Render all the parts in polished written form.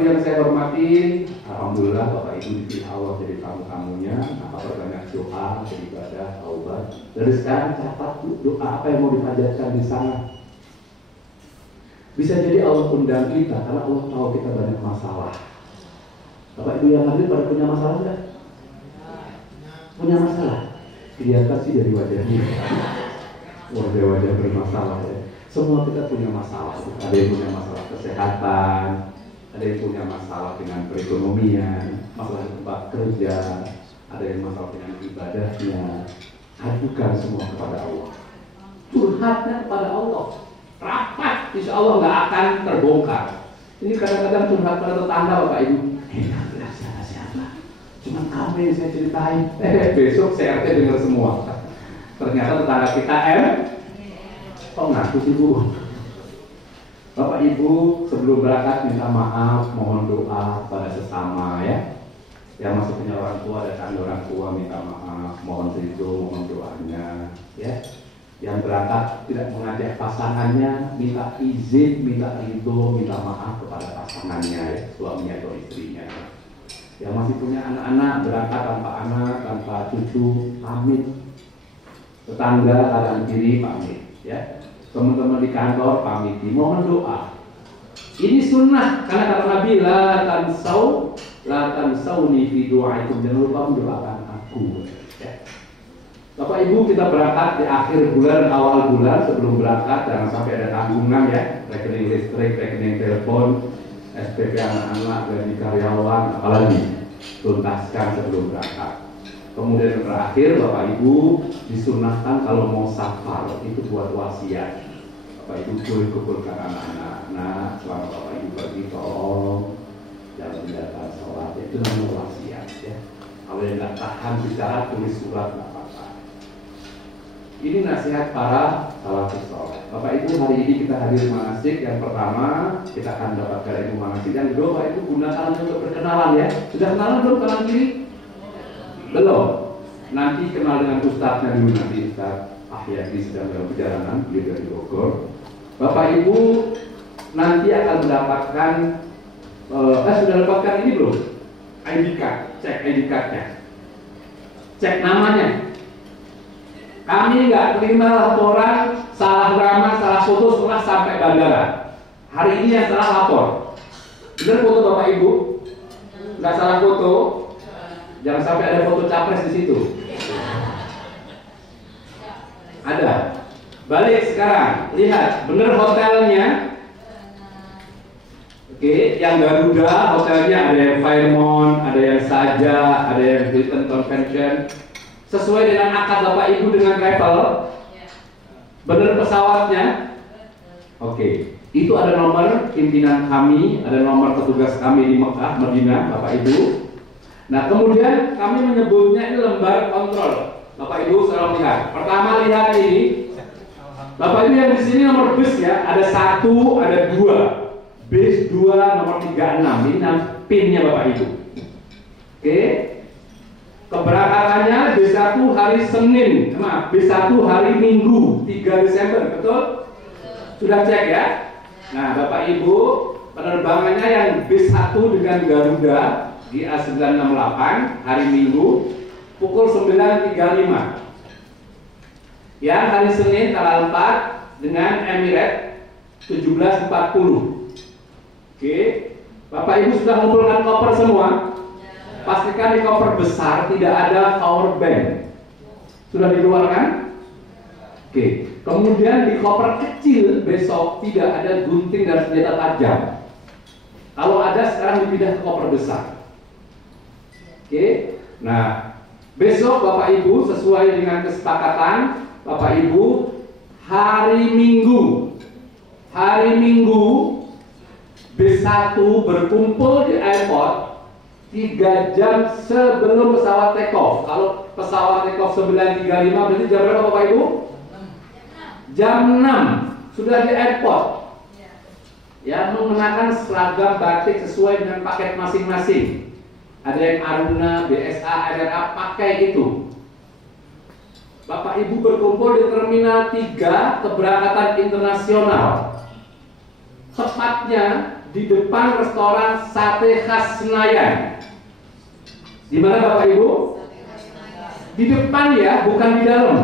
Ibu yang saya hormati, alhamdulillah Bapak Ibu dipilih Allah jadi tamu-tamunya. Maka berbanyak doa, beribadah, taubat. Dari sekarang catat doa apa yang mau dipanjatkan di sana. Bisa jadi Allah undang kita karena Allah tahu kita banyak masalah. Bapak Ibu yang hadir pada punya masalah enggak? Punya masalah? Kelihatan sih dari wajahnya. Wajah-wajah bermasalah ya. Semua kita punya masalah. Ada yang punya masalah kesehatan, ada yang punya masalah dengan perekonomian, masalah di tempat kerja, ada yang masalah dengan ibadahnya. Ajukan semua kepada Allah. Curhatnya kepada Allah. Rapat, insya Allah nggak akan terbongkar. Ini kadang-kadang curhat pada tetangga Bapak Ibu. Nggak siapa-siapa. Cuma kamu yang saya ceritain. Besok CRT dengar semua. Ternyata tetangga kita kok ngaku sih Bu? Bapak Ibu sebelum berangkat minta maaf, mohon doa pada sesama ya. Yang masih punya orang tua, datang orang tua minta maaf, mohon ridho, mohon doanya ya. Yang berangkat tidak mengajak pasangannya, minta izin, minta ridho, minta maaf kepada pasangannya ya, suaminya atau istrinya. Yang masih punya anak-anak, berangkat tanpa anak, tanpa cucu, pamit. Tetangga kanan kiri pamit ya. Teman-teman di kantor pamit, mohon doa. Ini sunnah karena kata Nabi la tansawni fi du'aikum, jangan lupa mendoakan aku ya. Bapak Ibu kita berangkat di akhir bulan, awal bulan sebelum berangkat jangan sampai ada tanggungan ya, rekening listrik, rekening telepon, SPP anak-anak, gaji karyawan, apalagi tuntaskan sebelum berangkat. Kemudian terakhir Bapak Ibu disunahkan kalau mau safar itu buat wasiat. Bapak Ibu kumpulkan anak-anak. Nah, selama Bapak Ibu pergi tolong jangan meninggalkan sholat. Itu namanya wasiat ya. Kalau yang nggak tahan bicara tulis surat nggak apa-apa. Ini nasihat para salafus saleh. Bapak Ibu hari ini kita hadir manasik. Yang pertama kita akan mendapatkan ilmu manasik. Yang kedua Bapak Ibu gunakan untuk berkenalan ya. Sudah kenalan belum kanan kiri? Belum. Nanti kenal dengan ustadznya dulu, nanti Ustadz Ahyadi sedang dalam perjalanan, beliau dari Bogor. Bapak Ibu nanti akan mendapatkan, sudah dapatkan ini belum? ID card, cek ID cardnya, cek namanya. Kami nggak terima laporan salah nama, salah foto setelah sampai bandara. Hari ini yang salah lapor. Benar foto Bapak Ibu? Nggak salah foto. Jangan sampai ada foto capres di situ. Ada. Balik sekarang, lihat, bener hotelnya. Oke, yang Garuda hotelnya ada yang Fairmont, ada yang Saja, ada yang Hilton Convention. Sesuai dengan akad Bapak Ibu dengan travel. Bener pesawatnya. Oke, itu ada nomor pimpinan kami, ada nomor petugas kami di Mekah, Madinah, Bapak Ibu. Nah kemudian kami menyebutnya ini lembar kontrol. Bapak Ibu selalu lihat. Pertama lihat ini. Bapak Ibu yang di sini nomor bus ya, ada 1, ada 2. Bus 2 nomor 36. Ini pinnya Bapak Ibu. Oke. Keberangkatannya B1 hari Senin. Maaf, B1 hari Minggu 3 Desember, betul? Sudah cek ya? Nah Bapak Ibu, penerbangannya yang B1 dengan Garuda di A968 hari Minggu pukul 9.35. Yang hari Senin tanggal 4 dengan Emirates 17.40. Oke, Bapak Ibu sudah mengumpulkan koper semua? Pastikan di koper besar tidak ada power bank. Sudah dikeluarkan? Oke, kemudian di koper kecil besok tidak ada gunting dan senjata tajam. Kalau ada sekarang dipindah ke koper besar. Oke, nah besok Bapak Ibu sesuai dengan kesepakatan Bapak Ibu hari Minggu B1 berkumpul di airport 3 jam sebelum pesawat take off. Kalau pesawat take off 9.35 berarti jam berapa Bapak Ibu? Jam 6 sudah di airport. Ya, mengenakan seragam batik sesuai dengan paket masing-masing. Ada yang Aruna, BSA, RRA pakai itu. Bapak Ibu berkumpul di Terminal 3 keberangkatan internasional. Tepatnya di depan restoran sate khas Senayan. Di mana Bapak Ibu? Di depan ya, bukan di dalam.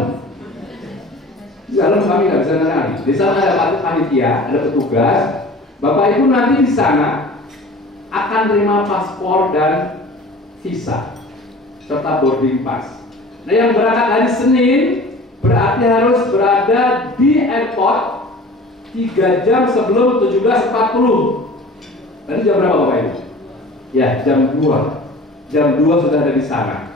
Di dalam kami nggak bisa mengenali. Di sana ada panitia, ada petugas. Bapak Ibu nanti di sana akan terima paspor dan visa serta boarding pass. Nah, yang berangkat hari Senin berarti harus berada di airport 3 jam sebelum 17.40. Tadi jam berapa Bapak Ibu? Ya, jam 2. Jam 2 sudah ada di sana.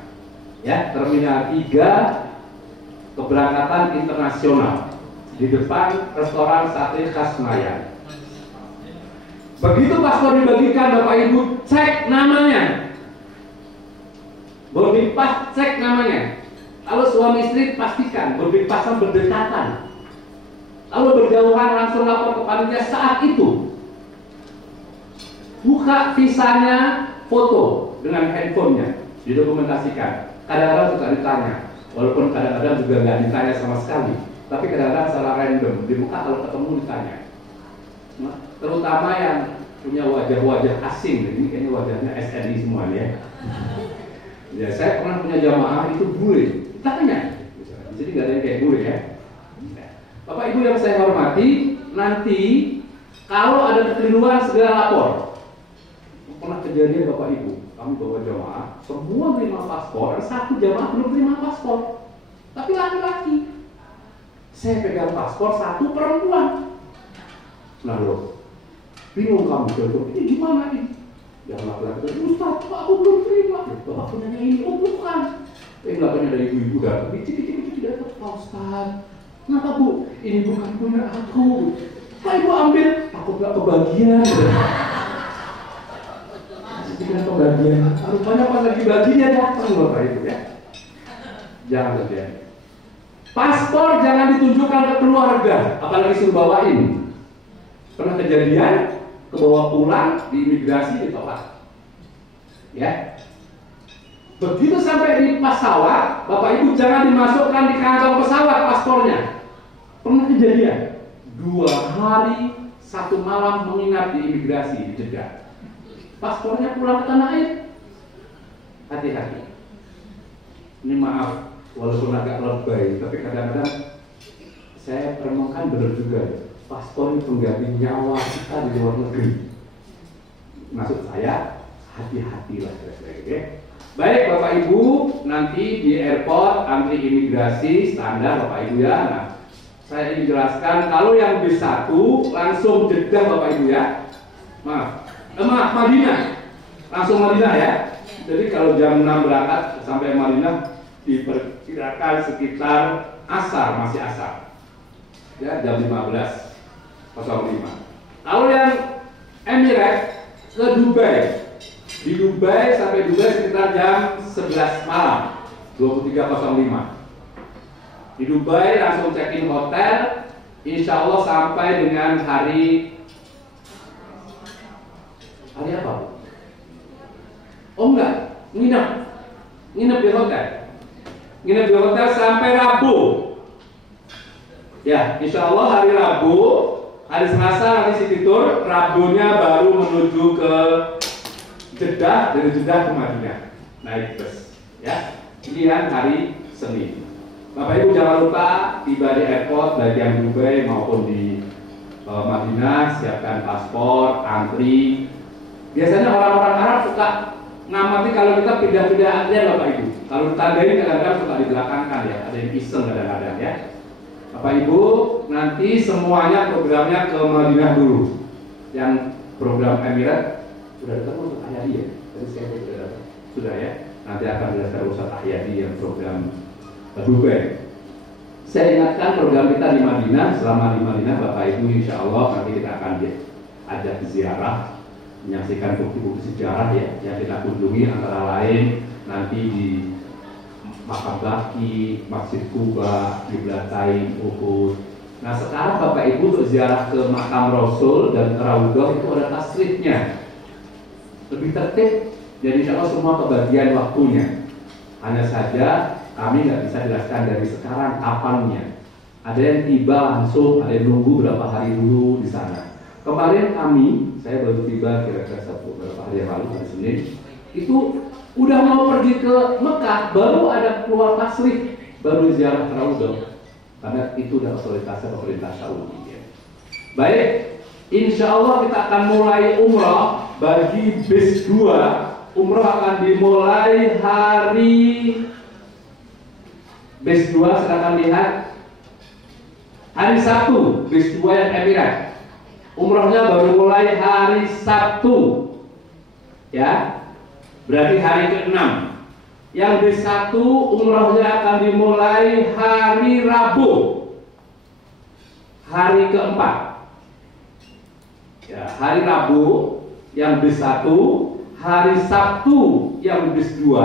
Ya, Terminal 3 keberangkatan internasional di depan restoran sate khas Senayan. Begitu paspor dibagikan, Bapak Ibu cek namanya. Boarding pass cek namanya. Kalau suami istri pastikan boarding passan berdekatan. Lalu berjauhan langsung lapor ke panitia saat itu. Buka visanya, foto dengan handphonenya, didokumentasikan. Kadang-kadang suka ditanya, walaupun kadang-kadang juga nggak ditanya sama sekali, tapi kadang-kadang secara random dibuka, kalau ketemu ditanya. Nah, terutama yang punya wajah-wajah asing, ini kayaknya wajahnya SNI semua ya. Ya, saya pernah punya jamaah itu bule, tanya, jadi nggak ada yang kayak bule ya. Bapak Ibu yang saya hormati, nanti kalau ada kekeliruan segera lapor. Pernah kejadian Bapak Ibu, kami bawa jamaah, semua terima paspor, satu jamaah belum terima paspor, tapi laki-laki. Saya pegang paspor, satu perempuan. Nah loh, bingung kami, ini gimana ini? Yang laki-laki, Ustaz, aku belum terima. Bapak punya ini, oh bukan. Belakangnya ada ibu-ibu datang, dicik-cik datang, Pak Ustaz. Kenapa Bu? Ini bukan punya aku. Pak Ibu ambil, takut gak kebagian. Dengan pembagian, rupanya pas lagi bagi dia datang Bapak Ibu ya. Jangan terjadi. Paspor jangan ditunjukkan ke keluarga, apalagi suruh bawain. Pernah kejadian, kebawa pulang di imigrasi ditolak. Ya. Begitu sampai di pesawat, Bapak Ibu jangan dimasukkan di kantong pesawat paspornya. Pernah kejadian, 2 hari 1 malam menginap di imigrasi di Jeddah. Paspornya pulang ke tanah air. Hati-hati. Ini maaf, walaupun agak lebay, tapi kadang-kadang saya perempuan benar juga. Paspor itu pengganti nyawa kita di luar negeri. Maksud saya, hati-hatilah kira-kira. Baik Bapak Ibu, nanti di airport antri imigrasi standar Bapak Ibu ya. Nah, saya ingin jelaskan kalau yang B1 langsung Jeddah Bapak Ibu ya. Maaf, Madinah, langsung Madinah ya. Jadi kalau jam 6 berangkat sampai Madinah diperkirakan sekitar asar, masih asar ya, jam 15.05. Kalau yang Emirates ke Dubai, di Dubai sampai Dubai sekitar jam 11 malam 23.05. Di Dubai langsung check-in hotel, insya Allah sampai dengan hari apa? Oh enggak, nginep di hotel. Nginep di hotel sampai Rabu. Ya, insya Allah hari Rabu, hari Selasa nanti City Tour, Rabunya baru menuju ke Jeddah, dari Jeddah ke Madinah, naik bus. Ya, kemudian hari Senin. Bapak Ibu jangan lupa tiba di airport baik yang Dubai maupun di Madinah, siapkan paspor, antri. Biasanya orang-orang Arab suka ngamati kalau kita pindah-pindah antrian Bapak Ibu. Kalau ditandain kadang-kadang suka dibelakangkan ya, ada yang iseng kadang-kadang ya. Bapak Ibu nanti semuanya programnya ke Madinah dulu. Yang program Emirat sudah ketemu Ustaz Ahyadi ya. Tadi saya sudah ya. Nanti akan dijelaskan Ustaz Ahyadi yang program Dubai. Saya ingatkan program kita di Madinah. Selama di Madinah Bapak Ibu insya Allah nanti kita akan ajak ziarah, menyaksikan bukti-bukti sejarah ya yang kita kunjungi, antara lain nanti di Makam Baki, Masjid Kuba, Qiblatain, Uhud. Nah sekarang Bapak Ibu untuk ziarah ke Makam Rasul dan ke Raudhah itu ada tasrifnya, lebih tertib, jadi insya Allah semua kebagian waktunya. Hanya saja kami nggak bisa jelaskan dari sekarang kapannya. Ada yang tiba langsung, ada yang nunggu berapa hari dulu di sana. Kemarin saya baru tiba kira-kira beberapa hari yang lalu, hari Senin, itu udah mau pergi ke Mekah, baru ada keluar tasrih, baru ziarah Raudhah, karena itu udah otoritasnya pemerintah Saudi. Ya. Baik, insya Allah kita akan mulai umrah bagi bis 2. Umrah akan dimulai hari bis 2, silakan lihat hari Sabtu, bis 2 yang Emirat. Umrohnya baru mulai hari Sabtu, ya, berarti hari ke-6. Yang bis 1 umrohnya akan dimulai hari Rabu, hari ke-4. Ya, hari Rabu yang bis 1, hari Sabtu yang bis 2.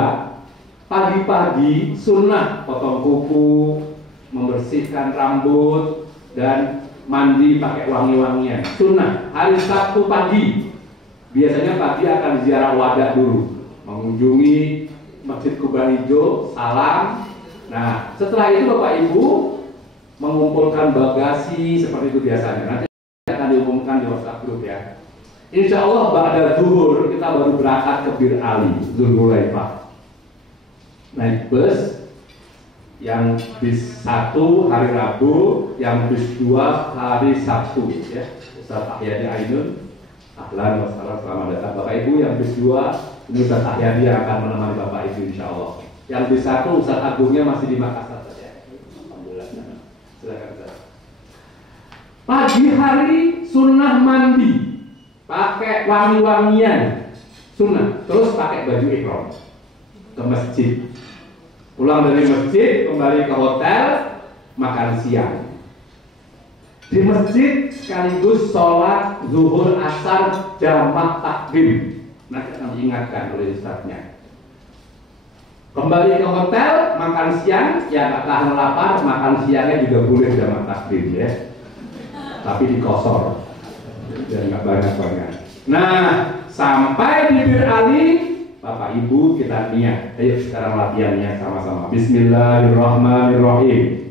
Pagi-pagi sunnah potong kuku, membersihkan rambut, dan mandi pakai wangi-wangian. Sunnah hari Sabtu pagi. Biasanya pagi akan ziarah wadah dulu, mengunjungi Masjid Kuba Hijau, salam. Nah, setelah itu Bapak Ibu mengumpulkan bagasi seperti itu biasanya. Nanti akan diumumkan di WhatsApp grup ya. Insya Allah ba'da zuhur kita baru berangkat ke Bir Ali, Zulhulaifah. Naik bus. Yang bis 1 hari Rabu, yang bis 2 hari Sabtu, ya. Ustaz Ahyadi Ainun, ahlan wassalam, selamat datang Bapak Ibu. Yang bis 2 ini Ustaz Ahyadi yang akan menemani Bapak Ibu insya Allah. Yang bis 1 Ustaz Agungnya masih di Makassar saja. Alhamdulillah. Silakan Ustaz. Pagi hari sunnah mandi, pakai wangi-wangian, sunnah. Terus pakai baju ihram ke masjid. Pulang dari masjid, kembali ke hotel, makan siang. Di masjid sekaligus sholat zuhur asar jamak takdim. Nanti akan diingatkan oleh ustadznya. Kembali ke hotel, makan siang, ya nggak tahan lapar, makan siangnya juga boleh jamak takdim ya. Tapi dikosor, dan nggak banyak-banyak. Nah, sampai di Bir Ali, Bapak Ibu kita niat. Ayo sekarang latihannya sama-sama. Bismillahirrahmanirrahim.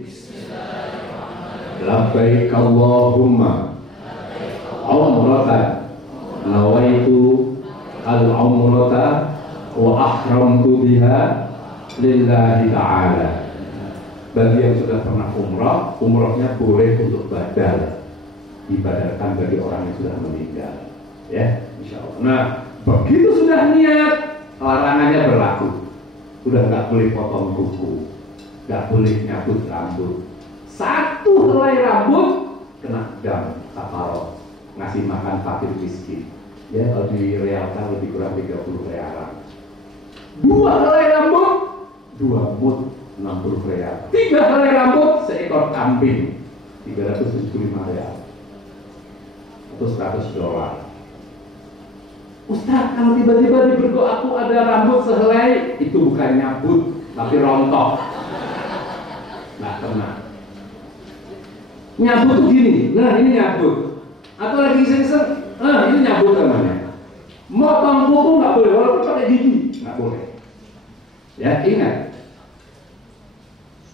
Labbaik Allahumma umratan nawaitu al-umrata wa ahramtu biha lillahi ta'ala. Bagi yang sudah pernah umrah, umrahnya boleh untuk badal, dibadarkan bagi orang yang sudah meninggal. Ya, insya Allah. Nah, begitu sudah niat, larangannya berlaku. Udah nggak boleh potong kuku, nggak boleh nyabut rambut. Satu helai rambut kena dam kafarot, ngasih makan fakir miskin. Ya, kalau direalkan lebih kurang 30 real. 2 helai rambut 2 mut 60 real. 3 helai rambut seekor kambing 375 real atau $100. Ustaz, kalau tiba-tiba di bergo aku ada rambut sehelai, itu bukan nyabut, tapi rontok. Nggak kena. Nyabut tuh gini, nah ini nyabut. Atau lagi iseng-iseng, ini nyabut namanya. Motong kuku nggak boleh, walaupun pakai gigi, nggak boleh. Ya, ingat.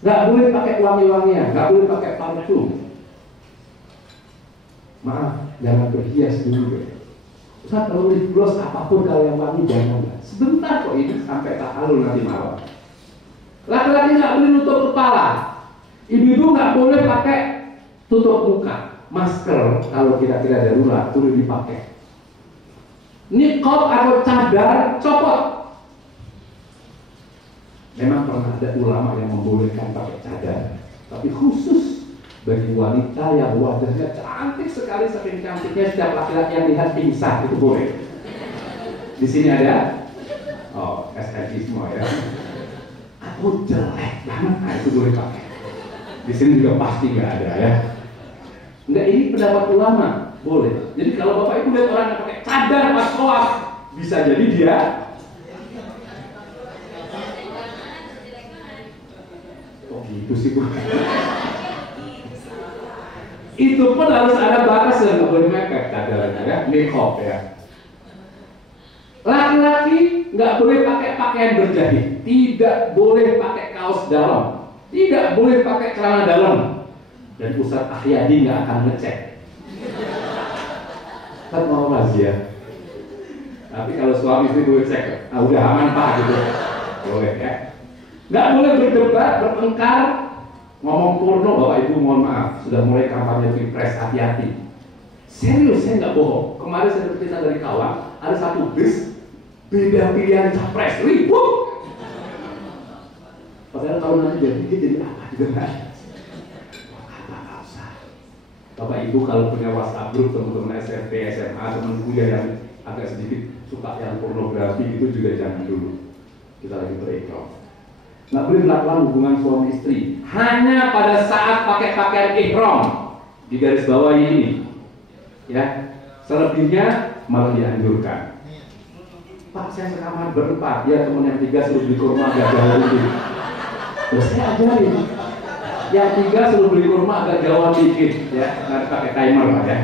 Nggak boleh pakai wangi-wangian, nggak boleh pakai parfum. Maaf, jangan berhias dulu ya. Ustaz, kalau lip gloss apapun kalau yang wangi jangan. Sebentar kok ini sampai tahalul nanti malam. Laki-laki nggak boleh nutup kepala. Ibu-ibu nggak boleh pakai tutup muka. Masker kalau kira-kira darurat boleh dipakai. Niqab atau cadar copot. Memang pernah ada ulama yang membolehkan pakai cadar, tapi khusus bagi wanita yang wajahnya cantik sekali, saking cantiknya setiap laki-laki yang lihat pingsan, itu boleh. Di sini ada, SNI semua ya. Aku jelek banget, nah itu boleh pakai. Di sini juga pasti nggak ada ya. Enggak, ini pendapat ulama, boleh. Jadi kalau Bapak Ibu lihat orang yang pakai cadar pas sholat, bisa jadi dia gitu sih Bu. Itu pun harus ada batas, nggak boleh mepet cadarnya ya, niqab ya. Laki-laki nggak boleh pakai pakaian berjahit, tidak boleh pakai kaos dalam, tidak boleh pakai celana dalam, dan Ustaz Ahyadi nggak akan ngecek. Kan mau razia. Tapi kalau suami istri boleh cek, udah aman Pak gitu, boleh ya. Nggak boleh berdebat, bertengkar, ngomong porno. Bapak Ibu mohon maaf, sudah mulai kampanye pilpres, hati-hati. Serius, saya nggak bohong. Kemarin saya cerita dari kawan, ada satu bis beda pilihan capres, ribut. Padahal tahun nanti jadi apa juga nggak? Nggak usah. Bapak Ibu kalau punya WhatsApp group teman-teman SMP, SMA, teman kuliah yang agak sedikit suka yang pornografi itu juga jangan dulu. Kita lagi berekor. Nggak boleh melakukan hubungan suami istri hanya pada saat pakai pakaian ihram. Di garis bawah ini, ya. Selebihnya malah dianjurkan. Pak, saya sekamar berempat, ya teman yang 3 suruh beli kurma agak jauh dikit. Terus saya ajarin, yang 3 suruh beli kurma agak jauh dikit, ya, nanti pakai timer lah ya.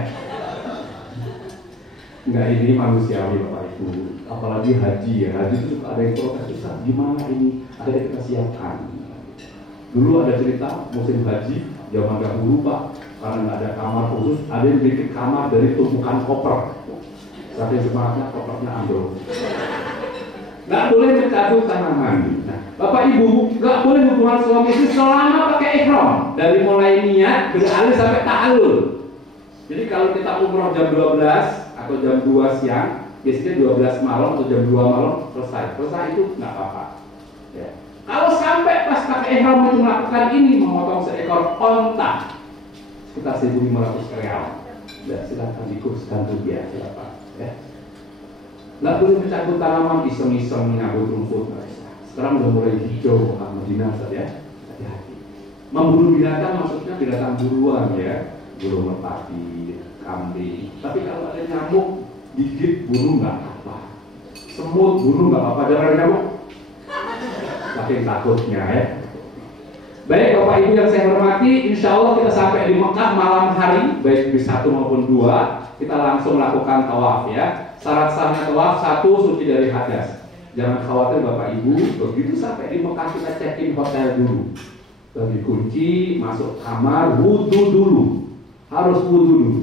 Enggak, ini manusiawi Bapak Ibu. Apalagi haji ya, haji itu suka ada yang protes, Ustaz, gimana ini? Ada yang kita siapkan. Dulu ada cerita musim haji, zaman dahulu Pak, karena nggak ada kamar khusus, ada yang bikin kamar dari tumpukan koper. Saking semangatnya kopernya ambruk. Nggak boleh mencampur tanaman. Nah, Bapak Ibu nggak boleh hubungan suami istri selama pakai ihram. Dari mulai niat beralih sampai ta'alul. Jadi kalau kita umroh jam 12 atau jam 2 siang, biasanya 12 malam atau jam 2 malam selesai. Selesai itu nggak apa-apa. Ya. Kalau sampai pas pakai ihram itu melakukan ini, memotong seekor onta sekitar 1.500 real. Ya, silakan dikurskan rupiah, silakan. Ya. Nggak boleh mencampur tanaman iseng-iseng menyambut rumput. Sekarang udah mulai hijau Madinah saja. Hati-hati. Memburu binatang maksudnya binatang buruan ya, burung merpati, kambing. Tapi kalau ada nyamuk gigit burung nggak apa-apa. Semut burung nggak apa-apa. Jangan nyamuk. Saking takutnya ya. Baik Bapak Ibu yang saya hormati, insya Allah kita sampai di Mekah malam hari, baik di 1 maupun 2, kita langsung melakukan tawaf ya. Syarat sahnya tawaf 1, suci dari hadas. Jangan khawatir Bapak Ibu, begitu sampai di Mekah kita check-in hotel dulu, bagi kunci, masuk kamar, wudhu dulu, harus wudhu dulu.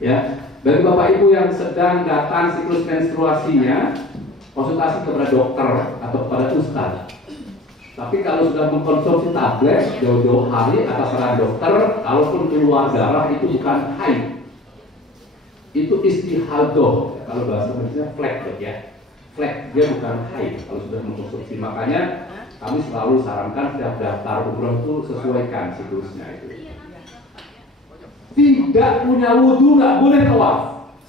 Ya, bagi Bapak Ibu yang sedang datang siklus menstruasinya, konsultasi kepada dokter atau kepada ustadz. Tapi kalau sudah mengkonsumsi tablet jauh-jauh hari atas saran dokter, kalaupun keluar darah itu bukan haid, itu istihadoh. Kalau bahasa Indonesia flek ya, flek dia bukan haid kalau sudah mengkonsumsi. Makanya kami selalu sarankan setiap daftar umroh itu sesuaikan siklusnya itu. Tidak punya wudhu nggak boleh tawaf.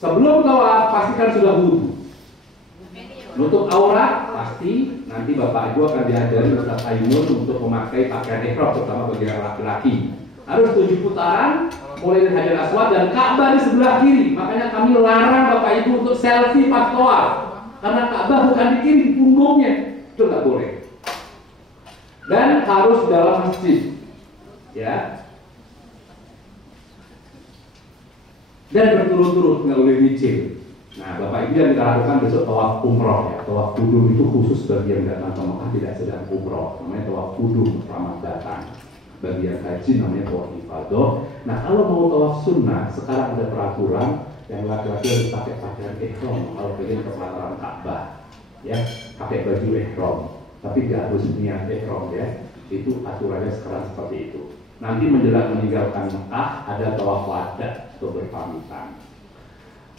Sebelum tawaf pastikan sudah wudhu. Nutup aurat pasti nanti Bapak Ibu akan diajari Ustaz Ainun untuk memakai pakaian ihram terutama bagi laki-laki. Harus 7 putaran mulai dari Hajar Aswad dan Ka'bah di sebelah kiri. Makanya kami larang Bapak Ibu untuk selfie pas tawaf. Karena Ka'bah bukan di kiri, di punggungnya. Itu nggak boleh. Dan harus dalam masjid. Ya. Dan berturut-turut, nggak boleh micin. Nah, Bapak Ibu yang kita lakukan besok tawaf umroh ya. Tawaf kudum itu khusus bagi yang datang ke Mekah tidak sedang umroh. Namanya tawaf kudum, selamat datang. Bagi yang haji namanya tawaf ifadah. Nah, kalau mau tawaf sunnah, sekarang ada peraturan yang laki-laki harus pakai pakaian ihram kalau pengen ke pelataran Ka'bah. Ya, pakai baju ihram. Tapi nggak harus niat ihram ya. Itu aturannya sekarang seperti itu. Nanti menjelang meninggalkan Mekah ada tawaf wada atau berpamitan.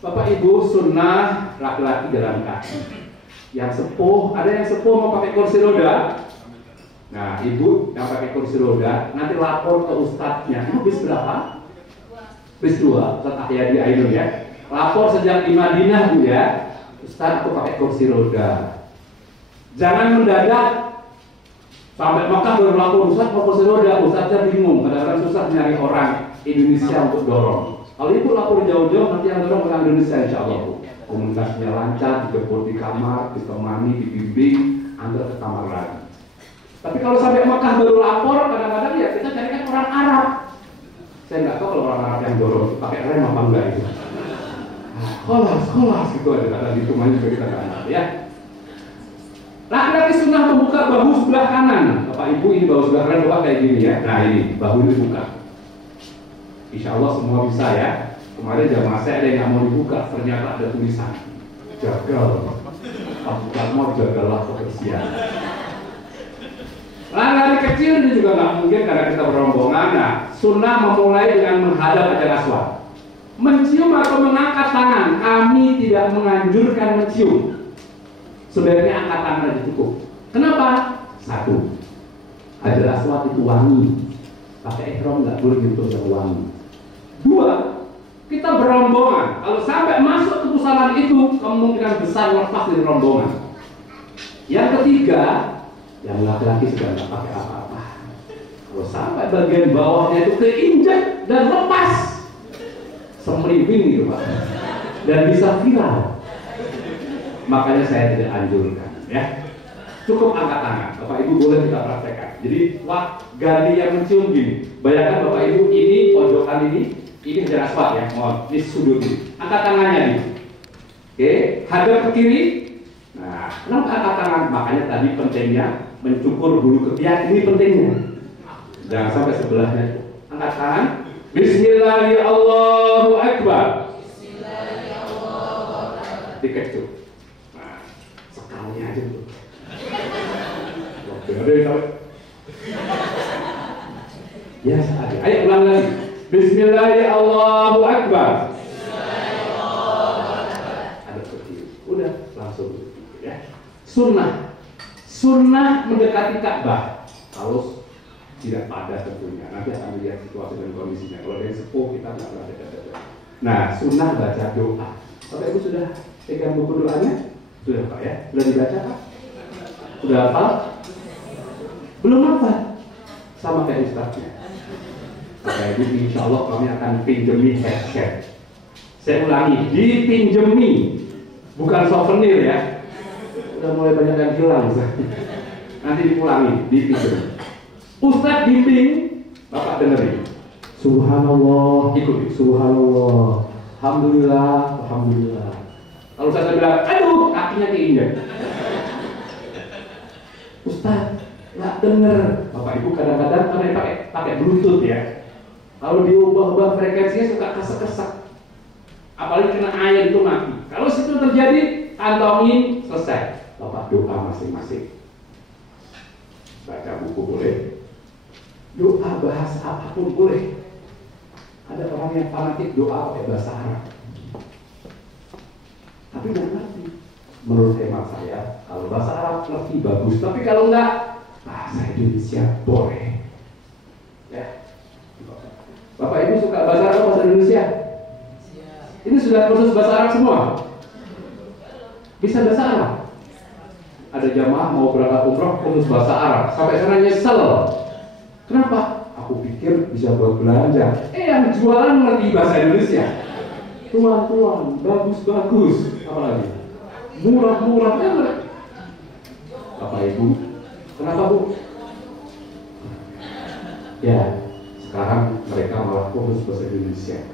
Bapak Ibu sunnah laki-laki jalan kaki. Yang sepuh, ada yang sepuh mau pakai kursi roda. Nah, ibu yang pakai kursi roda nanti lapor ke ustadznya. Ibu bis berapa? Bis 2, Ustadz Ahyadi Ainun ya. Lapor sejak di Madinah Bu ya. Ustadz aku pakai kursi roda. Jangan mendadak sampai Mekah baru lapor Ustadz mau kursi roda. Ustadznya bingung, kadang-kadang susah nyari orang Indonesia untuk dorong. Kalau ibu lapor jauh-jauh, nanti yang dorong orang Indonesia insya Allah Bu. Komunikasinya lancar, dijemput di kamar, ditemani, dibimbing, antar ke kamar lagi. Tapi kalau sampai Mekah baru lapor, kadang-kadang ya kita carikan orang Arab. Saya nggak tahu kalau orang Arab yang dorong pakai rem apa enggak itu. Sekolah gitu aja, kadang gitu main juga kita nggak ngerti ya. Laki-laki sunnah membuka bahu sebelah kanan. Bapak Ibu ini bahu sebelah kanan bapak kayak gini ya. Nah ini bahu ini buka. Insya Allah semua bisa ya. Kemarin jamaah saya ada yang nggak mau dibuka, ternyata ada tulisan jagal. Kamu mau jagalah kebersihan. Lari kecil ini juga nggak mungkin karena kita berombongan. Nah, sunnah memulai dengan menghadap Hajar Aswad. Mencium atau mengangkat tangan, kami tidak menganjurkan mencium. Sebaiknya angkat tangan aja cukup. Kenapa? Satu, Hajar Aswad itu wangi. Pakai ihram nggak boleh nyentuh yang wangi. Dua, kita berombongan. Kalau sampai masuk ke pusaran itu, kemungkinan besar lepas dari rombongan. Yang ketiga, yang laki-laki sudah nggak pakai apa-apa. Kalau sampai bagian bawahnya itu keinjak dan lepas, semeriwing gitu Pak, dan bisa viral. Makanya saya tidak anjurkan, ya. Cukup angkat tangan. Bapak Ibu boleh kita praktekkan. Jadi, ganti yang mencium gini. Bayangkan Bapak Ibu ini pojokan ini Hajar Aswad ya, ini sudut ini. Angkat tangannya nih. Oke, hadap ke kiri. Nah, kenapa angkat tangan? Makanya tadi pentingnya mencukur bulu ketiak, ini pentingnya. Jangan sampai sebelahnya. Angkat tangan. Bismillahirrahmanirrahim. Dikecup. Nah, sekali aja tuh. Ya sekali. Ayo ulang lagi. Bismillahirrahmanirrahim. Ada kecil. Udah langsung ya. Sunnah mendekati Ka'bah. Kalau tidak padat tentunya. Nanti akan lihat situasi dan kondisinya. Kalau dari sepuh kita nggak pernah dekat-dekat. Nah, sunnah baca doa. Bapak Ibu sudah pegang buku doanya? Sudah Pak ya? Sudah dibaca Pak? Sudah hafal? Belum hafal? Sama kayak ustaznya. Bapak Ibu, insya Allah kami akan pinjemi headset. Saya ulangi, dipinjemi, bukan souvenir ya. Udah mulai banyak yang hilang. Nanti diulangi, dipinjemi. Ustaz bimbing, Bapak dengerin. Subhanallah, ikuti. Subhanallah, Alhamdulillah, Alhamdulillah. Kalau saya bilang, aduh, kakinya keinjak. Ustaz, nggak denger. Bapak Ibu kadang-kadang karena pakai Bluetooth ya. Kalau diubah-ubah frekuensinya suka kesek-kesek. Apalagi kena air itu mati. Kalau situ terjadi, kantongin, selesai. Bapak doa masing-masing. Baca buku boleh. Doa bahasa apapun boleh. Ada orang yang fanatik doa pakai bahasa Arab. Tapi nggak ngerti. Menurut hemat saya, kalau bahasa Arab ngerti bagus. Tapi kalau enggak, bahasa Indonesia boleh. Ya. Bapak Ibu suka bahasa Arab, bahasa Indonesia? Ini sudah kursus bahasa Arab semua? Bisa bahasa Arab? Ada jamaah mau berangkat umroh kursus bahasa Arab. Sampai sana nyesel. Kenapa? Aku pikir bisa buat belanja. Yang jualan ngerti bahasa Indonesia. Tuan, bagus-bagus. Apalagi? Murah-murah. Bapak Ibu, kenapa Bu? Ya, sekarang mereka malah fokus bahasa Indonesia.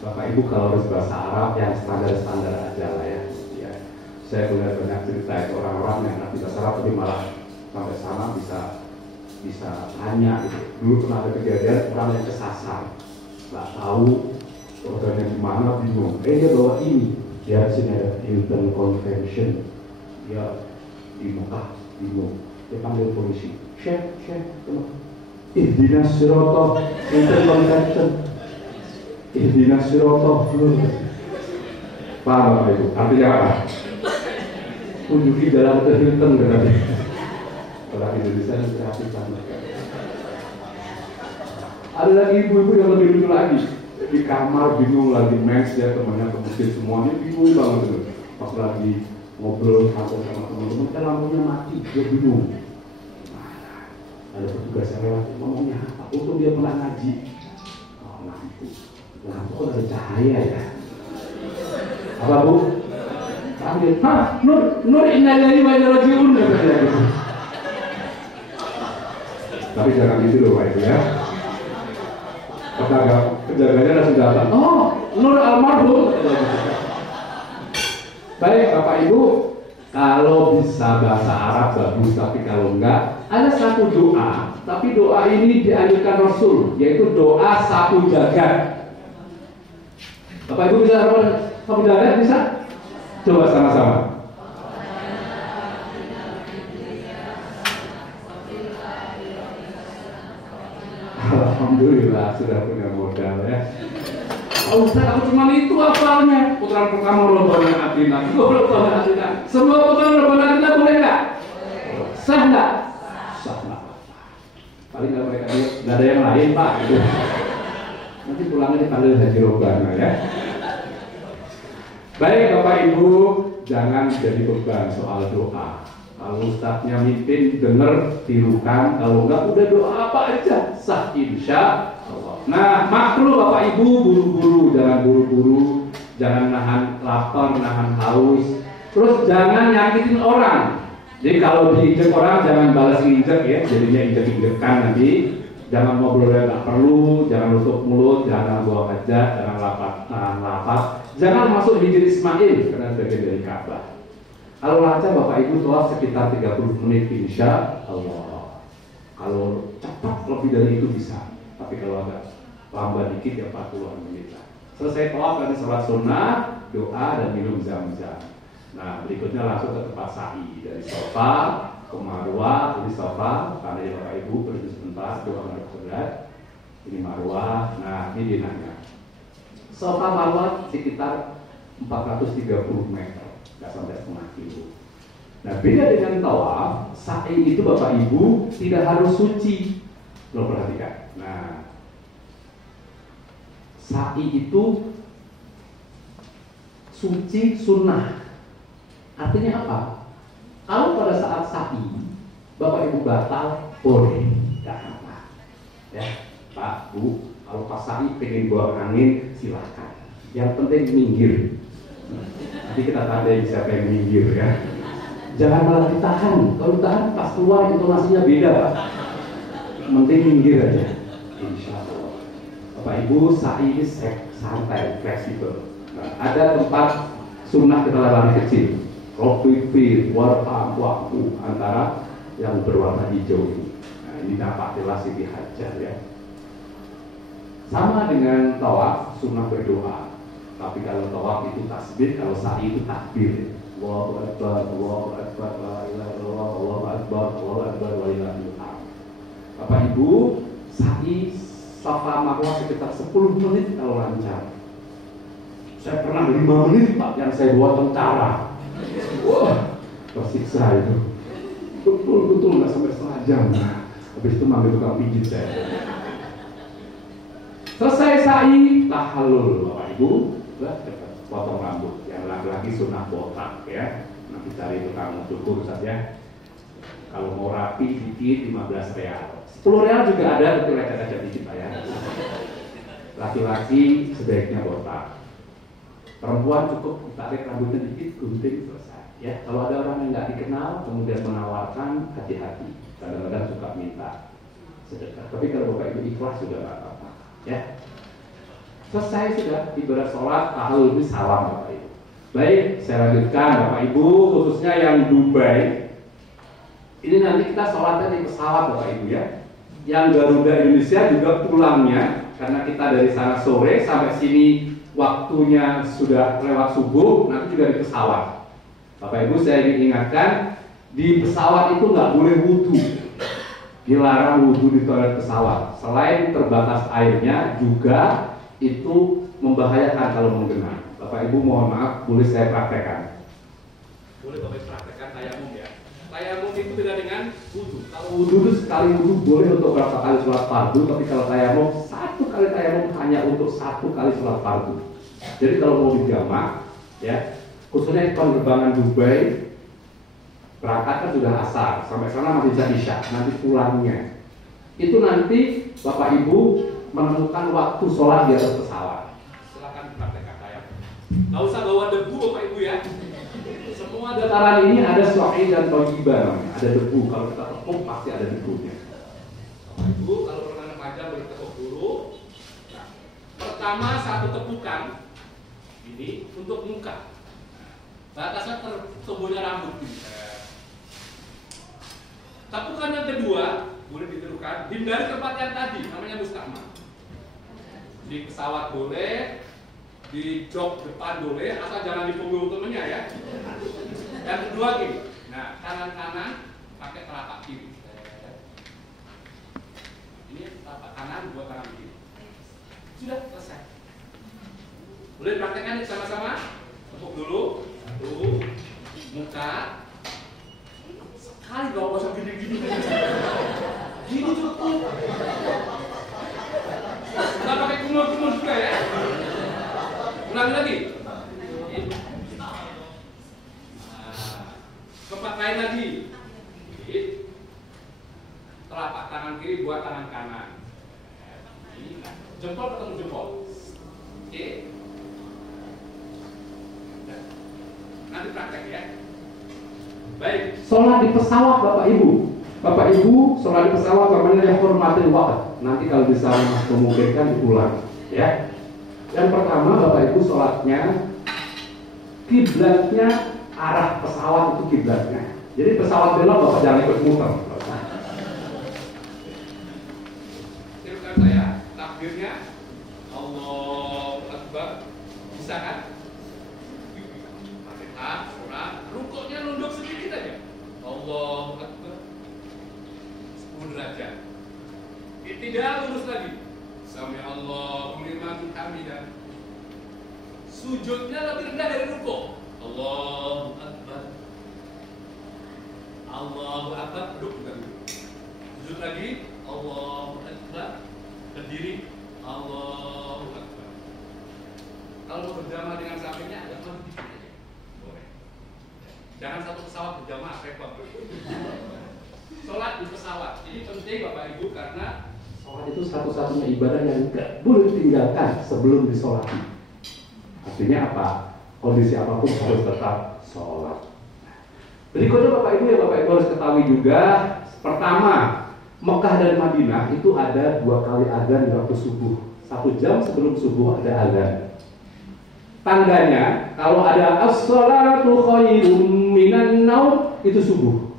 Bapak Ibu kalau harus bahasa Arab yang standar-standar aja lah ya. Saya melihat banyak cerita orang-orang yang ngerti bahasa Arab tapi malah sampai sana bisa tanya gitu. Dulu pernah ada kejadian orang yang kesasar, nggak tahu organnya di mana, bingung. Dia bawa ini, dia sini ada Hilton Convention, dia di Mekah, bingung. Dia panggil polisi, Chef, Ihdinas Sirotah Hilton Convention, Ihdinas Sirotah. Paham Bapak Ibu? Artinya apa? Tunjuki jalan ke Hilton katanya. Orang Indonesia yang kreatif banget. Ada lagi ibu-ibu yang lebih lucu lagi. Di kamar bingung lagi mens ya, temannya ke masjid semuanya bingung banget tuh. Pas lagi ngobrol kantor sama teman-teman, kan lampunya mati, dia bingung. Ada petugas yang lewat, ngomongnya apa? Untung dia pernah ngaji. Oh, lampu kok ada cahaya ya? Apa Bu? Ambil, Nur innalillahi wa inna ilaihi raji'un. Tapi jangan gitu loh Pak Ibu ya. Penjaganya langsung datang. Oh, Nur almarhum. Baik Bapak Ibu, kalau bisa bahasa Arab bagus, tapi kalau enggak, ada satu doa. Tapi doa ini dianjurkan Rasul, yaitu doa sapu jagat. Bapak Ibu bisa harapan saudara bisa? Coba sama-sama. Alhamdulillah sudah punya modal ya. Oh, Ustaz, aku cuma itu apalnya. Putaran pertama Rabbana Atina, Rabbana Atina. Semua putaran Rabbana Atina boleh nggak? Sah nggak? Sah nggak? Paling kalau mereka nggak ada yang lain Pak. Gitu. Nanti pulangnya dipanggil Haji Robbana ya. Baik Bapak Ibu, jangan jadi beban soal doa. Kalau Ustadznya mimpin, dengar, tirukan. Kalau enggak, udah doa apa aja, sah insya Allah. Nah, makro Bapak Ibu, buru-buru, jangan buru-buru, jangan nahan lapar, nahan haus. Terus jangan nyakitin orang. Jadi kalau diinjek orang, jangan balas injek ya, jadinya injek-injekan nanti. Jangan ngobrol yang nggak perlu, jangan tutup mulut, jangan buang hajat, jangan nahan lapar. Jangan masuk Hijri Ismail karena bagian dari Ka'bah. Kalau lancar Bapak Ibu tawaf sekitar 30 menit insya Allah. Kalau cepat lebih dari itu bisa. Tapi kalau agak lambat dikit ya 40 menit lah. Selesai tawaf nanti sholat sunnah, doa dan minum zam-zam. Nah berikutnya langsung ke tempat sa'i dari Safa ke Marwah. Ini Safa karena ya Bapak Ibu berhenti sebentar doa menghadap kiblat. Ini Marwah. Nah ini dinanya. Safa Marwah sekitar 430 meter, nggak sampai setengah kilo. Nah beda dengan tawaf, sa'i itu Bapak Ibu tidak harus suci. Lo perhatikan. Nah sa'i itu suci sunnah. Artinya apa? Kalau pada saat sa'i Bapak Ibu batal, boleh, nggak apa. Ya Pak Bu. Kalau pas sa'i pengen buang angin, silahkan. Yang penting minggir. Nanti kita tandai siapa yang minggir ya. Jangan malah ditahan. Kalau ditahan pas keluar intonasinya beda Pak. Penting minggir aja. Insya Allah. Bapak Ibu sa'i ini santai, fleksibel. Nah, ada tempat sunnah kita lari kecil. Rofiqi, warham, waktu antara yang berwarna hijau ini. Nah, ini dapat jelas di hajar ya. Sama dengan tawaf, sunnah berdoa. Tapi kalau tawaf itu tasbih, kalau sa'i itu takbir. Allahu Akbar, Allahu Akbar, la ilaha illallah, Allahu Akbar, Allahu Akbar, wa ilahil hamd. Bapak Ibu, sa'i Safa Marwah sekitar 10 menit kalau lancar. Saya pernah 5 menit Pak yang saya bawa tentara. Wah, tersiksa itu. Betul-betul nggak sampai setengah jam. Habis itu manggil tukang pijit saya. Selesai sa'i, tahallul Bapak Ibu, potong rambut. Yang laki-laki sunnah botak ya. Nanti cari tukang cukur saja. Kalau mau rapi dikit 15 real. 10 real juga ada, tapi lecet-lecet dikit ya. Laki-laki sebaiknya botak. Perempuan cukup tarik rambutnya dikit, gunting selesai. Ya, kalau ada orang yang nggak dikenal kemudian menawarkan, hati-hati. Kadang-kadang suka minta sedekah. Tapi kalau Bapak Ibu ikhlas sudah nggak apa-apa. Ya, selesai sudah ibadah sholat, tahallul ini salam Bapak Ibu. Baik, saya lanjutkan Bapak Ibu, khususnya yang Dubai. Ini nanti kita sholatnya di pesawat Bapak Ibu ya. Yang Garuda Indonesia juga pulangnya, karena kita dari sana sore sampai sini waktunya sudah lewat subuh, nanti juga di pesawat. Bapak Ibu saya ingin ingatkan, di pesawat itu nggak boleh wudhu. Dilarang wudhu di toilet pesawat. Selain terbatas airnya, juga itu membahayakan kalau menggenang. Bapak Ibu mohon maaf, boleh saya praktekkan? Boleh Bapak Ibu praktekkan tayamum ya. Tayamum itu beda dengan wudhu. Kalau wudhu itu sekali wudhu boleh untuk berapa kali sholat fardu, tapi kalau tayamum, 1 kali tayamum hanya untuk 1 kali sholat fardu. Jadi kalau mau dijamak, ya, khususnya penerbangan Dubai, berangkat kan sudah asar, sampai sana masih bisa isya, nanti pulangnya. Itu nanti Bapak Ibu menemukan waktu sholat di atas pesawat. Silakan praktekkan tayamum. Nggak usah bawa debu Bapak Ibu ya. Semua dataran ini ada suai dan toyibah namanya. Ada debu, kalau kita tepuk pasti ada debunya. Bapak Ibu kalau lengan panjang boleh tepuk dulu. Nah, pertama 1 tepukan ini untuk muka. Batasnya tertumbuhnya rambut. Tepukan yang kedua boleh ditirukan, hindari tempat yang tadi namanya musta'mal. Di pesawat boleh, di jok depan boleh, asal jangan di punggung temennya ya. Yang kedua gini, nah tangan kanan pakai telapak kiri. Ini telapak kanan, dua tangan kiri. Sudah selesai. Boleh praktekkan sama-sama. Tepuk dulu, satu, muka. Sekali gak usah gini-gini. Gini cukup. Nggak pakai kumur-kumur juga ya. Ulangi lagi. Nah, tempat lain lagi. Telapak tangan kiri buat tangan kanan. Jempol ketemu jempol. Oke. Nanti praktek ya. Baik. Sholat di pesawat Bapak Ibu. Bapak Ibu, sholat di pesawat namanya hormatil waqt. Nanti kalau bisa memungkinkan diulang, ya. Yang pertama Bapak Ibu sholatnya kiblatnya arah pesawat itu kiblatnya. Jadi pesawat belok Bapak jangan ikut muter. Silakan saya takbirnya Allahu Akbar. Bisa kan? Fatihah, surah, rukuknya nunduk sedikit aja. Allahu Akbar. 10 derajat. Tidak lurus lagi. Sami Allahu liman hamidah. Sujudnya lebih rendah dari rukuk. Allahu Akbar. Allahu Akbar, duduk lagi. Sujud lagi. Allahu Akbar. Berdiri. Allahu Akbar. Kalau berjamaah dengan sampingnya agak lebih dikit aja. Boleh. Jangan satu pesawat berjamaah, repot. Sholat di pesawat. Ini penting Bapak Ibu karena Sholat itu satu-satunya ibadah yang tidak boleh ditinggalkan sebelum disolati. Artinya apa? Kondisi apapun harus tetap sholat. Berikutnya Bapak Ibu ya Bapak Ibu harus ketahui juga. Pertama, Mekah dan Madinah itu ada 2 kali adzan di waktu subuh. 1 jam sebelum subuh ada adzan. Tandanya kalau ada as-shalatu khairum minan naum itu subuh.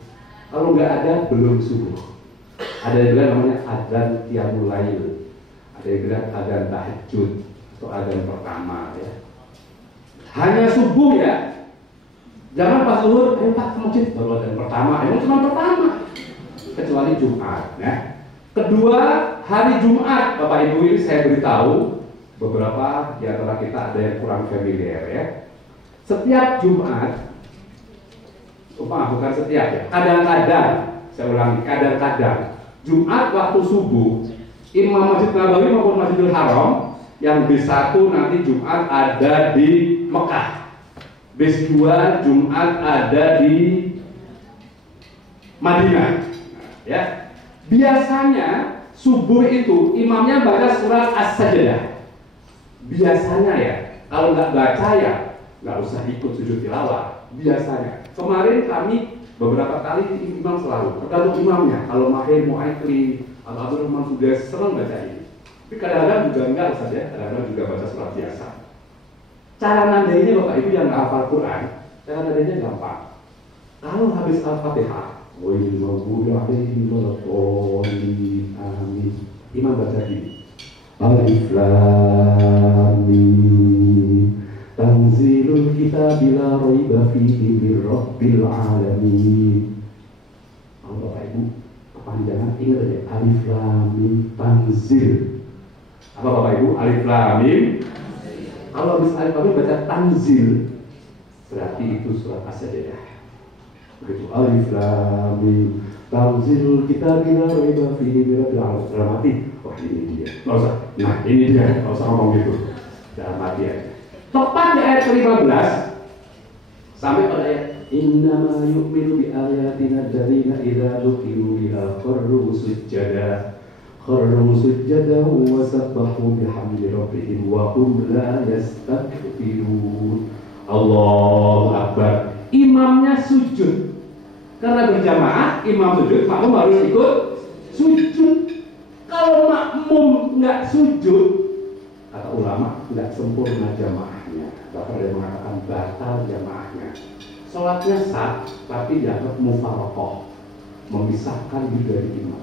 Kalau nggak ada belum subuh. Ada yang bilang namanya adzan qiyamul lail. Ada yang bilang adzan tahajud atau adzan pertama ya. Hanya subuh ya. Jangan pas zuhur, Pak ke masjid baru adzan pertama. Emang cuma pertama. Kecuali Jumat ya. Kedua, hari Jumat Bapak Ibu ini saya beritahu beberapa di antara kita ada yang kurang familiar ya. Setiap Jumat, bukan setiap ya, kadang-kadang, saya ulangi, kadang-kadang Jumat waktu subuh, Imam Masjid Nabawi maupun Masjidil Haram yang B1 nanti Jumat ada di Mekah, B2 Jumat ada di Madinah, ya. Biasanya subuh itu imamnya baca surat As-Sajdah. Biasanya ya, kalau nggak baca ya nggak usah ikut sujud tilawah. Biasanya. Kemarin kami beberapa kali imam selalu, tergantung imamnya. Kalau Mahir Mu'aikli atau Abdul Rahman sudah senang baca ini. Tapi kadang-kadang juga enggak saja, kadang-kadang juga baca surat biasa. Cara nandainya Bapak Ibu yang hafal Quran, cara nandainya gampang. Kalau habis Al-Fatihah, amin. Imam baca gini. Alif Lam Mim. Tanzilul kitab la raiba fihi mir rabbil alamin. Kalau Bapak Ibu kepanjangan ingat aja Alif Lam Mim Tanzil. Apa Bapak Ibu? Alif Lam Mim. Kalau habis Alif Lam Mim baca Tanzil, berarti itu surat As-Sajdah. Begitu Alif Lam Mim Tanzilul kitab la raiba fihi mir rabbil alamin. Dalam hati, oh ini dia. Nggak usah. Nah ini dia. Nggak usah ngomong gitu. Dalam hati aja. Tepat di ayat ke-15 sampai pada ayat innama yu'minu bi ayatina alladzina idza dzukiru biha kharru sujada wa sabbahu bihamdi rabbihim wa hum la yastakbirun. Allahu Akbar. Imamnya sujud. Karena berjamaah, imam sujud, makmum harus ikut sujud. Kalau makmum nggak sujud, kata ulama nggak sempurna jamaahnya. Bahkan ada yang mengatakan batal jamaahnya. Sholatnya sah, tapi dianggap mufaraqah, memisahkan diri dari imam.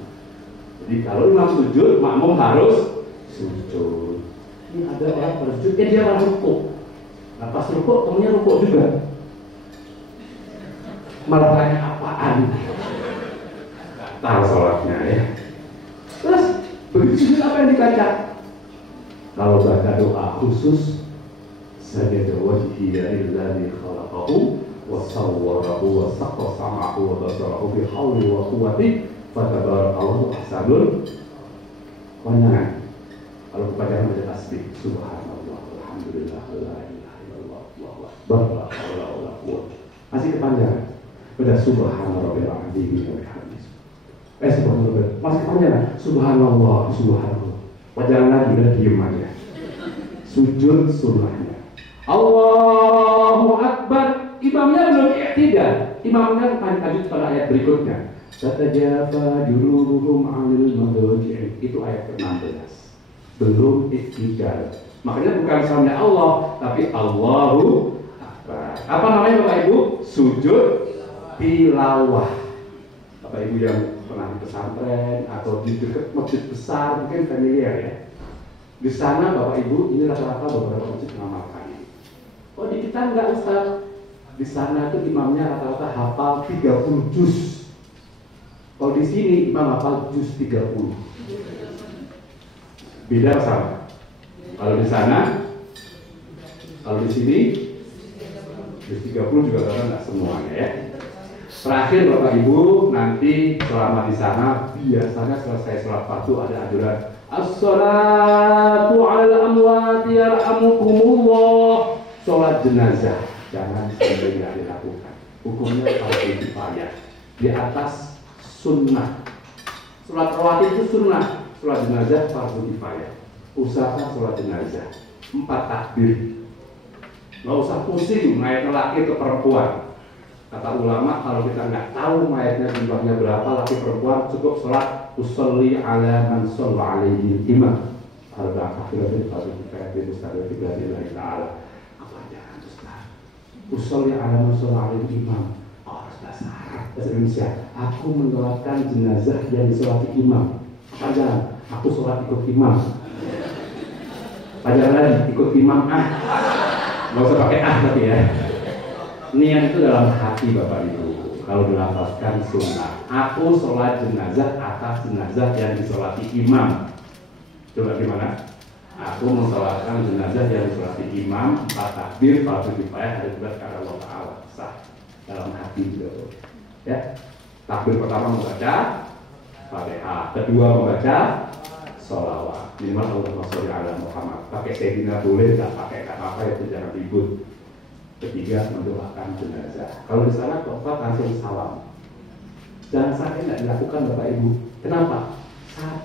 Jadi kalau imam sujud, makmum harus sujud. Ini ada orang bersujud, dia malah rukuk. Nah pas rukuk, temennya rukuk juga. Malah tanya apaan? Tahu sholatnya ya. Terus begitu sujud apa yang dibaca? Kalau baca doa khusus, sajada wajhiya lillazi khalaqahu wa sawwarahu wa saqqa sam'ahu wa basarahu bi hauli wa quwwati fatabarakallahu ahsanul khaliqin. Kalau kepada baca tasbih subhanallah alhamdulillah la ilaha illallah wallahu akbar la haula wala quwwata. Masih kepanjangan. Baca subhanallah azim wa bihamdihi. Subhanallah. Masih kepanjangan. Subhanallah subhanallah. Wajaran lagi udah diem aja. Sujud sunnahnya. Allahu akbar. Imamnya belum i'tidal. Imamnya lanjut pada ayat berikutnya. Tatajafa junubuhum 'anil madaji'. Itu ayat ke-16. Belum i'tidal. Makanya bukan salamnya Allah, tapi Allahu akbar. Apa namanya Bapak Ibu? Sujud tilawah. Bapak Ibu yang pernah di pesantren atau di dekat masjid besar mungkin familiar ya. Di sana Bapak Ibu ini rata-rata beberapa masjid mengamalkan ini. Oh di kita enggak Ustaz. Di sana itu imamnya rata-rata hafal 30 juz. Kalau di sini imam hafal juz 30. Beda sama. Kalau di sana, kalau di sini juz 30 juga kadang enggak semuanya ya. Terakhir Bapak Ibu, nanti selama di sana biasanya selesai sholat fardu ada anjuran as-salatu 'alal amwati yarhamukumullah. Sholat jenazah jangan sampai tidak dilakukan. Hukumnya fardu kifayah. Di atas sunnah. Sholat rawatib itu sunnah, sholat jenazah fardu kifayah. Usahakan sholat jenazah 4 takbir. Nggak usah pusing mayat laki ke perempuan. Kata ulama kalau kita nggak tahu mayatnya jumlahnya berapa laki perempuan cukup sholat usolli ala man shalla alaihi imam. Harga akhiratin fardu kifayah di mustahil billahi ta'ala. Apa aja Ustaz? Usolli ala man shalla alaihi imam. Oh, bahasa Arab, bahasa Indonesia. Aku mendoakan jenazah yang disolati imam. Apa aja? Aku sholat ikut imam. Pajar lagi ikut imam nggak usah pakai tapi ya. Niat itu dalam hati Bapak Ibu. Kalau dilafazkan sunnah, aku sholat jenazah atas jenazah yang disolati imam. Coba gimana? Aku mensolatkan jenazah yang disolati imam 4 takbir fardu kifayah hari Jumat karena Allah Taala sah dalam hati juga. Ya, takbir pertama membaca Fatihah, kedua membaca sholawat. Minimal Allahumma sholli ala Muhammad. Pakai sayyidina boleh, tak pakai apa-apa itu jangan ribut. Ketiga mendoakan jenazah. Kalau di sana keempat langsung salam. Jangan sampai tidak dilakukan Bapak Ibu. Kenapa?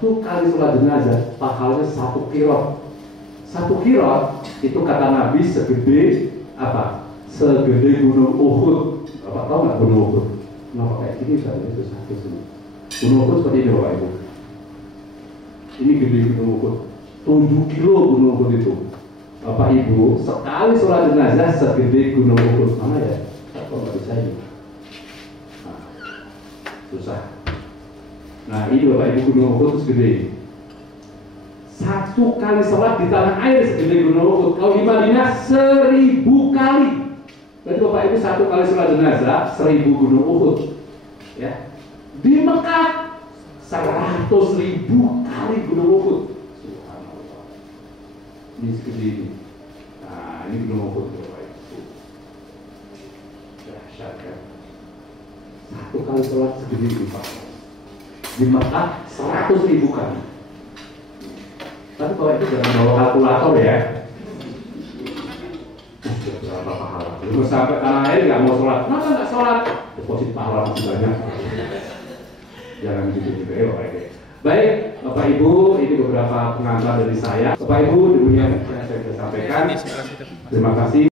1 kali sholat jenazah pahalanya 1 kirot. 1 kirot itu kata Nabi segede apa? Segede gunung Uhud. Bapak tahu nggak gunung Uhud? Kenapa kayak gini? Itu satu sini. Gunung Uhud seperti ini Bapak Ibu. Ini gede gunung Uhud. 7 kilo gunung Uhud itu. Bapak Ibu, sekali sholat jenazah segede gunung Uhud. Mana ya? Kok nggak bisa ini? Nah, susah. Nah ini Bapak Ibu gunung Uhud segede. 1 kali sholat di tanah air segede gunung Uhud. Kalau di Madinah 1000 kali. Berarti Bapak Ibu 1 kali sholat jenazah 1000 gunung Uhud. Ya. Di Mekah 100.000 kali gunung Uhud. Ini segede ini. Nah, ini gunung Uhud Bapak Ibu. Dahsyat kan? 1 kali sholat segede ini Pak. Di Mekah 100.000 kali. Tapi Bapak Ibu jangan bawa kalkulator ya. Berapa pahala? Belum sampai tanah air nggak mau sholat. Kenapa nggak sholat? Deposit pahala masih banyak. Jangan gitu-gitu ya Bapak Ibu. Baik, Bapak Ibu, ini beberapa pengantar dari saya. Bapak Ibu, demikian yang saya bisa sampaikan. Terima kasih